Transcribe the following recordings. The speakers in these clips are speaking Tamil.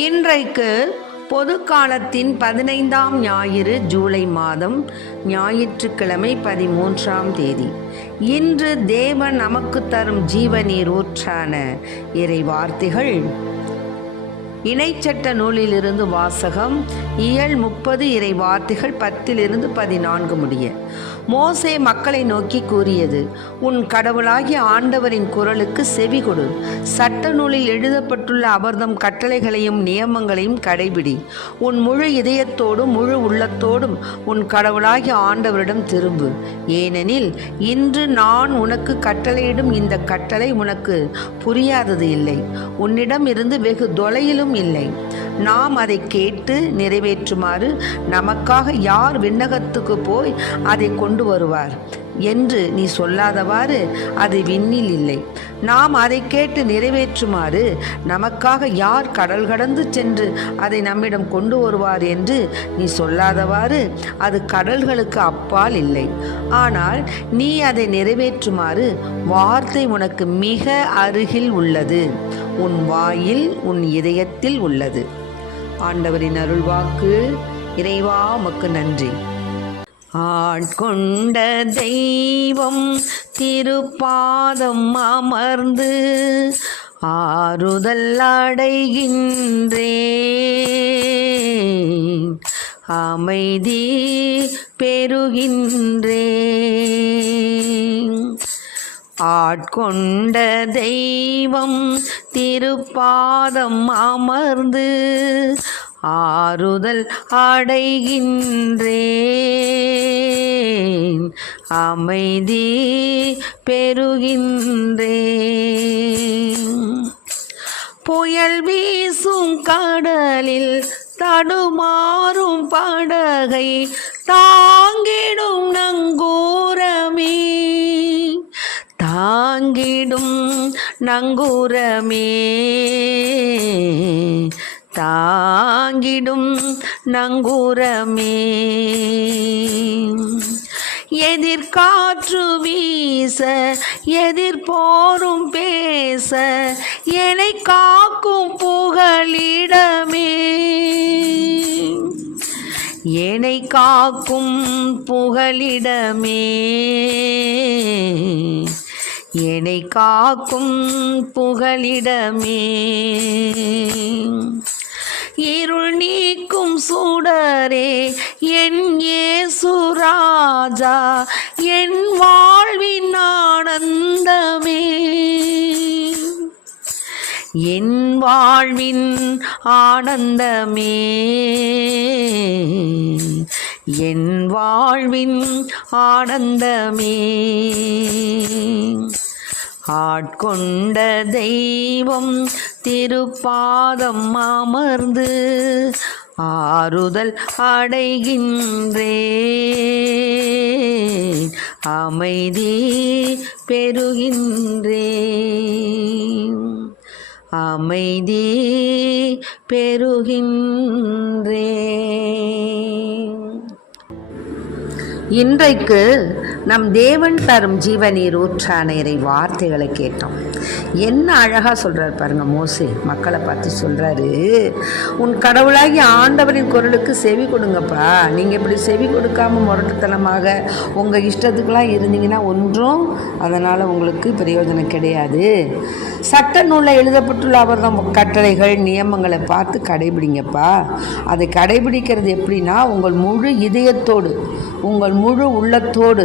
இன்றைக்கு பொது காலத்தின் 15ஆம் ஞாயிறு, ஜூலை மாதம், ஞாயிற்றுக்கிழமை, 13ஆம் தேதி. இன்று தேவன் நமக்கு தரும் ஜீவநீர் ஊற்றான இறை வார்த்தைகள் இணைச்சட்ட நூலிலிருந்து வாசகம். இயல் 30 இறை வார்த்தைகள் 10-14 முடிய. மோசே மக்களை நோக்கி கூறியது: உன் கடவுளாகிய ஆண்டவரின் குரலுக்கு செவி கொடு. சட்ட நூலில் எழுதப்பட்டுள்ள அவர்தம் கட்டளைகளையும் நியமங்களையும் கடைபிடி. உன் முழு இதயத்தோடும் முழு உள்ளத்தோடும் உன் கடவுளாகிய ஆண்டவரிடம் திரும்பு. ஏனெனில் இன்று நான் உனக்கு கட்டளையிடும் இந்த கட்டளை உனக்கு புரியாதது இல்லை, உன்னிடம் இருந்து வெகு தொலையிலும் இல்லை. நாம் அதை கேட்டு நிறைவேற்றுமாறு நமக்காக யார் விண்ணகத்துக்கு போய் அதை கொண்டு வருவார் என்று நீ சொல்லாதவாறு அது விண்ணில் இல்லை. நாம் அதை கேட்டு நிறைவேற்றுமாறு நமக்காக யார் கடல் கடந்து சென்று அதை நம்மிடம் கொண்டு வருவார் என்று நீ சொல்லாதவாறு அது கடல்களுக்கு அப்பால் இல்லை. ஆனால் நீ அதை நிறைவேற்றுமாறு வார்த்தை உனக்கு மிக அருகில் உள்ளது, உன் வாயில் உன் இதயத்தில் உள்ளது. ஆண்டவரின் அருள்வாக்கு. இறைவா உமக்கு நன்றி. ஆட்கொண்ட தெய்வம் திருப்பாதம் அமர்ந்து ஆறுதல் அடைகின்றேன், அமைதி பெறுகின்றேன். ஆட்கொண்ட தெய்வம் திருப்பாதம் அமர்ந்து ஆறுதல் அடைகின்றேன், அமைதி பெறுகின்றேன். புயல் வீசும் கடலில் தடுமாறும் படகை தாங்கிடும் நங்கூரமே, தாங்கிடும் நங்கூரமே, தாங்கிடும் நங்கூரமே. எதிர்காற்று வீச எதிர்போரும் பேச என்னை காக்கும் புகலிடமே, என்னை காக்கும் புகலிடமே, என்னை காக்கும் புகலிடமே. இருள் நீக்கும் சுடரே என் இயேசு ராஜா, என் வாழ்வின் ஆனந்தமே, என் வாழ்வின் ஆனந்தமே, என் வாழ்வின் ஆனந்தமே. ஆட்கொண்ட தெய்வம் திருப்பாதம் அமர்ந்து ஆறுதல் அடைகின்றேன், அமைதி பெறுகின்றேன், அமைதி பெறுகின்றேன். இன்றைக்கு நம் தேவன் தரும் ஜீவநீர் ஊற்றான இறை வார்த்தைகளை கேட்டோம். என்ன அழகாக சொல்கிறார் பாருங்க. மோசே மக்களை பார்த்து சொல்கிறாரு, உன் கடவுளாகிய ஆண்டவரின் குரலுக்கு செவி கொடுங்கப்பா. நீங்கள் இப்படி செவி கொடுக்காமல் முரட்டுத்தனமாக உங்கள் இஷ்டத்துக்கெல்லாம் இருந்தீங்கன்னா ஒன்றும் அதனால் உங்களுக்கு பிரயோஜனம் கிடையாது. சட்ட நூலில் எழுதப்பட்டுள்ள அவர்தம் கட்டளைகள் நியமங்களை பார்த்து கடைபிடிங்கப்பா. அதை கடைபிடிக்கிறது எப்படின்னா, உங்கள் முழு இதயத்தோடு உங்கள் முழு உள்ளத்தோடு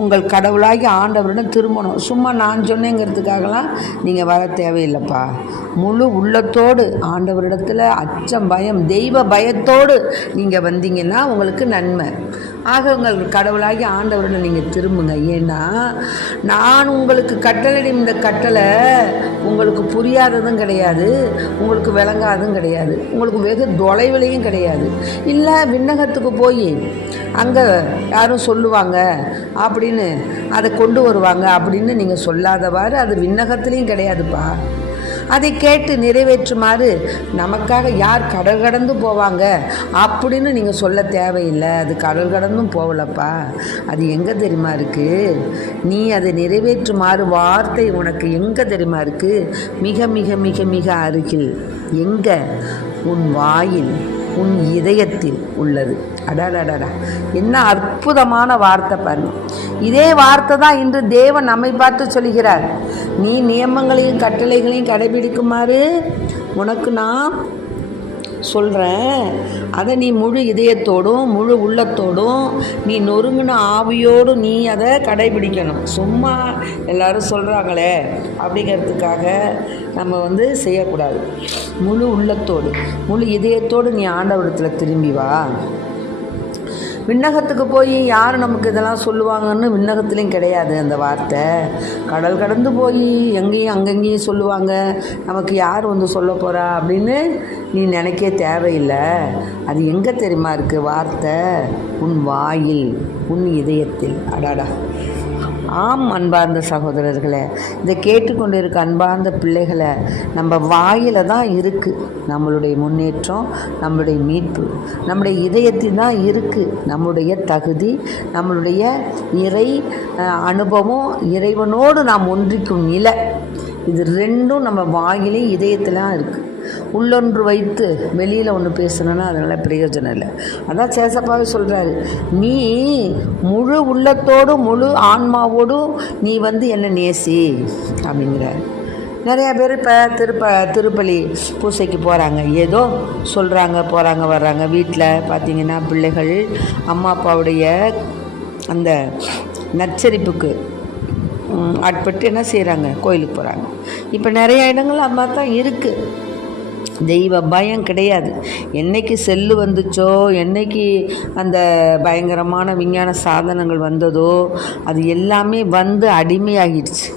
உங்கள் கடவுளாகி ஆண்டவரிடம் திரும்பணும். சும்மா நான் சொன்னேங்கிறதுக்காகலாம் நீங்கள் வர தேவையில்லைப்பா. முழு உள்ளத்தோடு ஆண்டவரிடத்தில் அச்சம் பயம் தெய்வ பயத்தோடு நீங்கள் வந்தீங்கன்னா உங்களுக்கு நன்மை. ஆக உங்கள் கடவுளாகி ஆண்டவரிடம் நீங்கள் திரும்புங்க. ஏன்னா நான் உங்களுக்கு கட்டளையிடும் இந்த கட்டளை உங்களுக்கு புரியாததும் கிடையாது, உங்களுக்கு விளங்காதும் கிடையாது, உங்களுக்கு வெகு தொலைவிலையும் கிடையாது. இல்லை விண்ணகத்துக்கு போய் அங்கே யாரும் சொல்லுவாங்க அப்படின்னு அதை கொண்டு வருவாங்க அப்படின்னு நீங்கள் சொல்லாதவாறு அது விண்ணகத்துலேயும் கிடையாதுப்பா. அதை கேட்டு நிறைவேற்றுமாறு நமக்காக யார் கடல் கடந்து போவாங்க அப்படின்னு நீங்கள் சொல்ல தேவையில்லை. அது கடல் கடந்தும் போகலப்பா, அது எங்கே தெரியுமா இருக்குது? நீ அதை நிறைவேற்றுமாறு வார்த்தை உனக்கு எங்கே தெரியுமா இருக்குது? மிக மிக மிக மிக அருகில். எங்கே? உன் வாயில், உன் இதயத்தில் உள்ளது. அடாடாடா, என்ன அற்புதமான வார்த்தை பாருங்க. இதே வார்த்தை தான் இன்று தேவன் நம்மை பார்த்து சொல்கிறார். நீ நியமங்களையும் கட்டளைகளையும் கடைபிடிக்குமாறு உனக்கு நான் சொல்கிறேன். அதை நீ முழு இதயத்தோடும் முழு உள்ளத்தோடும் நீ நொறுங்கின ஆவியோடு நீ அதை கடைபிடிக்கணும். சும்மா எல்லாரும் சொல்கிறாங்களே அப்படிங்கிறதுக்காக நம்ம செய்யக்கூடாது. முழு உள்ளத்தோடு முழு இதயத்தோடு நீ ஆண்டவரிடத்தில் திரும்பி வா. விண்ணகத்துக்கு போய் யார் நமக்கு இதெல்லாம் சொல்லுவாங்கன்னு விண்ணகத்துலேயும் கிடையாது அந்த வார்த்தை. கடல் கடந்து போய் எங்கேயும் அங்கங்கேயும் சொல்லுவாங்க, நமக்கு யார் சொல்ல போகிறா அப்படின்னு நீ நினைக்க தேவையில்லை. அது எங்கே தெரியுமா இருக்குது வார்த்தை? உன் வாயில், உன் இதயத்தில். அடாடா, ஆம் அன்பார்ந்த சகோதரர்களே, இதை கேட்டுக்கொண்டு இருக்க அன்பார்ந்த பிள்ளைகளை, நம்ம வாயில் தான் இருக்குது நம்மளுடைய முன்னேற்றம், நம்மளுடைய மீட்பு. நம்முடைய இதயத்தில் தான் இருக்குது நம்முடைய தகுதி, நம்மளுடைய இறை அனுபவம், இறைவனோடு நாம் ஒன்றிக்கும் நிலை. இது ரெண்டும் நம்ம வாயிலே இதயத்தில் இருக்குது. உள்ளொன்று வைத்து வெளியில் ஒன்று பேசணுன்னா அதனால் பிரயோஜனம் இல்லை. அதான் சேசப்பாவே சொல்கிறாரு, நீ முழு உள்ளத்தோடும் முழு ஆன்மாவோடும் நீ என்னை நேசி அப்படிங்கிறார். நிறையா பேர் இப்போ திருப்பலி பூசைக்கு போகிறாங்க, ஏதோ சொல்கிறாங்க, போகிறாங்க வர்றாங்க. வீட்டில் பார்த்திங்கன்னா பிள்ளைகள் அம்மா அப்பாவுடைய அந்த நச்சரிப்புக்கு ஆட்பட்டு என்ன செய்கிறாங்க, கோயிலுக்கு போகிறாங்க. இப்போ நிறைய இடங்கள் அம்மா தான் இருக்குது. தெய்வ பயம் கிடையாது. என்னைக்கு செல்லு வந்துச்சோ, என்னைக்கு அந்த பயங்கரமான விஞ்ஞான சாதனங்கள் வந்ததோ, அது எல்லாமே அடிமையாகிடுச்சு.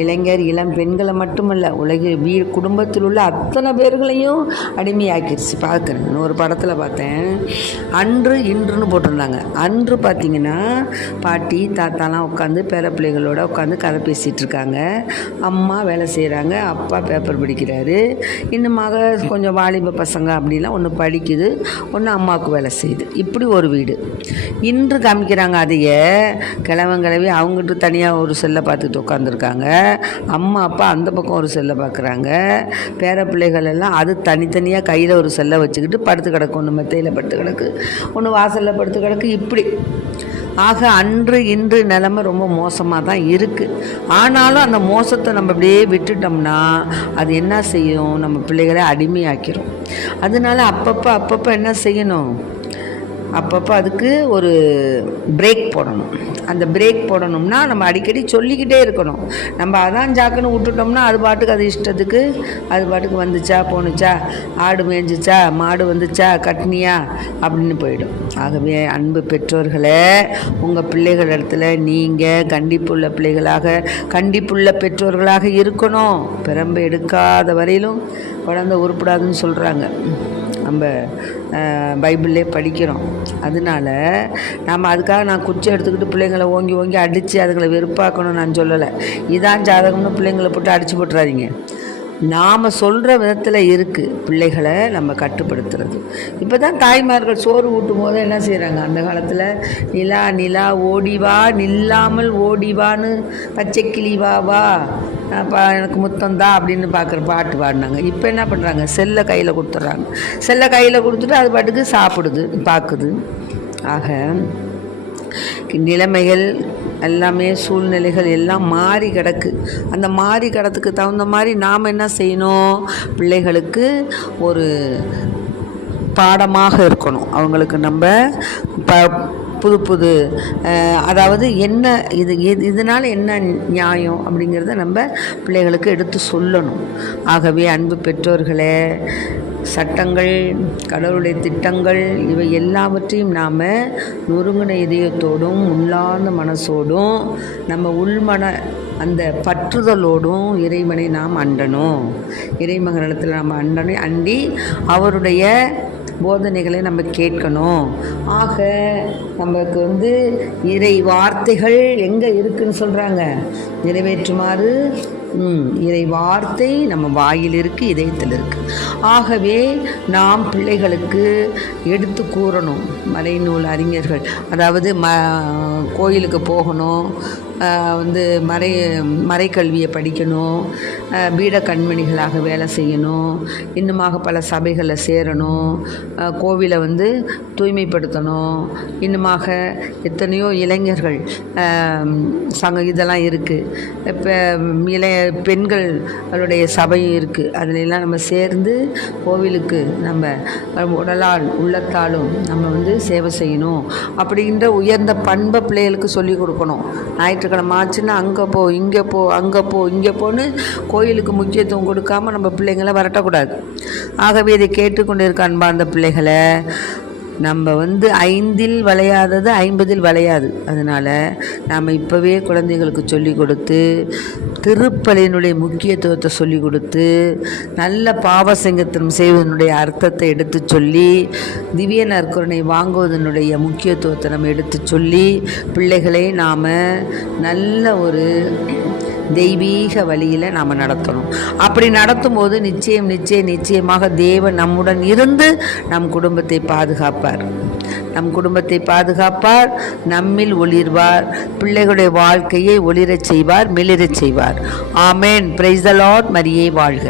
இளைஞர் இளம் பெண்களை மட்டுமல்ல, குடும்பத்தில் உள்ள அத்தனை பேர்களையும் அடிமையாக்கிடுச்சு. பார்க்குறேன், ஒரு படத்தில் பார்த்தேன், அன்று இன்றுன்னு போட்டிருந்தாங்க. அன்று பார்த்திங்கன்னா பாட்டி தாத்தாலாம் உட்காந்து பேர பிள்ளைகளோட உட்காந்து கதை பேசிகிட்டு இருக்காங்க. அம்மா வேலை செய்கிறாங்க, அப்பா பேப்பர் படிக்கிறாரு, இன்னும் கொஞ்சம் வாலிப பசங்க அப்படிலாம் ஒன்று படிக்குது, ஒன்று அம்மாவுக்கு வேலை செய்யுது. இப்படி ஒரு வீடு. இன்று காமிக்கிறாங்க அதையே, கிழவங்கிழவி அவங்ககிட்ட தனியாக ஒரு செல்லை பார்த்துட்டு உட்காந்துருக்காங்க. அம்மா அப்பா அந்த பக்கம் ஒரு செல்லை பார்க்குறாங்க. பேர பிள்ளைகள் எல்லாம் அது தனித்தனியாக கையில் ஒரு செல்லை வச்சுக்கிட்டு படுத்து கிடக்கு. ஒன்று மெத்தையில் படுத்து கிடக்கு, ஒன்று வாசலில் படுத்து கிடக்கு. இப்படி ஆக அன்று இன்று நிலைமை ரொம்ப மோசமாக தான் இருக்குது. ஆனாலும் அந்த மோசத்தை நம்ம அப்படியே விட்டுட்டோம்னா அது என்ன செய்யும், நம்ம பிள்ளைகளை அடிமையாக்கிறோம். அதனால அப்பப்போ என்ன செய்யணும், அப்பப்போ அதுக்கு ஒரு பிரேக் போடணும். அந்த பிரேக் போடணும்னா நம்ம அடிக்கடி சொல்லிக்கிட்டே இருக்கணும். நம்ம அதான் ஜாக்குன்னு விட்டுட்டோம்னா அது பாட்டுக்கு அது இஷ்டத்துக்கு அது பாட்டுக்கு வந்துச்சா போணுச்சா, ஆடு மேய்ஞ்சிச்சா, மாடு வந்துச்சா, கட்னியா அப்படின்னு போயிடும். ஆகவே அன்பு பெற்றோர்களே, உங்கள் பிள்ளைகள் இடத்துல நீங்கள் கண்டிப்புள்ள பிள்ளைகளாக, கண்டிப்புள்ள பெற்றோர்களாக இருக்கணும். பிறம்பு எடுக்காத வரையிலும் குழந்தை உருப்படாதுன்னு சொல்கிறாங்க, நம்ம பைபிள்லே படிக்கிறோம். அதனால அதுக்காக நான் குச்சி எடுத்துக்கிட்டு பிள்ளைங்களை ஓங்கி ஓங்கி அடித்து அதுங்களை வெறுப்பாக்கணும்னு நான் சொல்லலை. இதான் ஜாதகம்னு பிள்ளைங்களை போட்டு அடித்து போட்டுறாதீங்க. நாம் சொல்கிற விதத்தில் இருக்குது பிள்ளைகளை நம்ம கட்டுப்படுத்துறது. இப்போ தான் தாய்மார்கள் சோறு ஊட்டும் போது என்ன செய்கிறாங்க, அந்த காலத்தில் நிலா நிலா ஓடிவா நில்லாமல் ஓடிவான்னு பச்சை கிளி வா வா எனக்கு முத்தம் அப்படின்னு பார்க்குற பாட்டு பாடினாங்க. இப்போ என்ன பண்ணுறாங்க, செல்லை கையில் கொடுத்துட்றாங்க. செல்லை கையில் கொடுத்துட்டு அது பாட்டுக்கு சாப்பிடுது, பார்க்குது. ஆக நிலைமைகள் எல்லாமே, சூழ்நிலைகள் எல்லாம் மாறி கிடக்கு. அந்த மாறி கிடத்துக்கு தகுந்த மாதிரி நாம் என்ன செய்யணும், பிள்ளைகளுக்கு ஒரு பாடமாக இருக்கணும். அவங்களுக்கு நம்ம புது அதாவது என்ன இதனால் என்ன நியாயம் அப்படிங்கிறத நம்ம பிள்ளைகளுக்கு எடுத்து சொல்லணும். ஆகவே அன்பு பெற்றோர்களே, சட்டங்கள், கடவுளுடைய திட்டங்கள், இவை எல்லாவற்றையும் நாம் நொறுங்கின இதயத்தோடும் உள்ளார்ந்த மனசோடும் நம்ம உள்மன அந்த பற்றுதலோடும் இறைவனை நாம் அண்டணும். இறைமகனிடத்தில் நாம் அண்டி அவருடைய போதனைகளை நம்ம கேட்கணும். ஆக நமக்கு இறை வார்த்தைகள் எங்கே இருக்குதுன்னு சொல்கிறாங்க, நிறைவேற்றுமாறு இறை வார்த்தை நம்ம வாயில் இருக்குது, இதயத்தில் இருக்குது. ஆகவே நாம் பிள்ளைகளுக்கு எடுத்து கூறணும். மறைநூல் அறிஞர்கள், அதாவது கோயிலுக்கு போகணும், மறைக்கல்வியை படிக்கணும், பீட கண்மணிகளாக வேலை செய்யணும், இன்னுமாக பல சபைகளில் சேரணும், கோவிலை தூய்மைப்படுத்தணும், இன்னுமாக எத்தனையோ இளைஞர்கள் இதெல்லாம் இருக்குது. இப்போ பெண்களுடைய சபையும் இருக்குது. அதிலெல்லாம் நம்ம சேர்ந்து கோவிலுக்கு நம்ம உடலால் உள்ளத்தாலும் நம்ம சேவை செய்யணும் அப்படின்ற உயர்ந்த பண்பை பிள்ளைகளுக்கு சொல்லிக் கொடுக்கணும். ஞாயிற்றுக்கிழமை ஆச்சுன்னா அங்கே போ, இங்கே போ, அங்கே போ, இங்கே போன்னு கோயிலுக்கு முக்கியத்துவம் கொடுக்காமல் நம்ம பிள்ளைங்களை வரட்டக்கூடாது. ஆகவே இதை கேட்டுக்கொண்டு இருக்க அன்பார்ந்த பிள்ளைகளை, நம்ம 5இல் வளையாதது 50இல் வளையாது. அதனால் நாம் இப்போவே குழந்தைகளுக்கு சொல்லிக் கொடுத்து, திருப்பலியினுடைய முக்கியத்துவத்தை சொல்லிக் கொடுத்து, நல்ல பாவசங்கத்தனம் செய்வதனுடைய அர்த்தத்தை எடுத்து சொல்லி, திவ்ய நற்கருணை வாங்குவதனுடைய முக்கியத்துவத்தை நம்ம எடுத்து சொல்லி, பிள்ளைகளை நாம் நல்ல ஒரு தெய்வீக வழியில் நாம் நடத்தணும். அப்படி நடத்தும் போது நிச்சயமாக தேவன் நம்முடன் இருந்து நம் குடும்பத்தை பாதுகாப்பார், நம்மில் ஒளிர்வார், பிள்ளைகளுடைய வாழ்க்கையை ஒளிரச் செய்வார், மிளிரச் செய்வார். ஆமென். Praise the Lord. மரியே வாழ்க.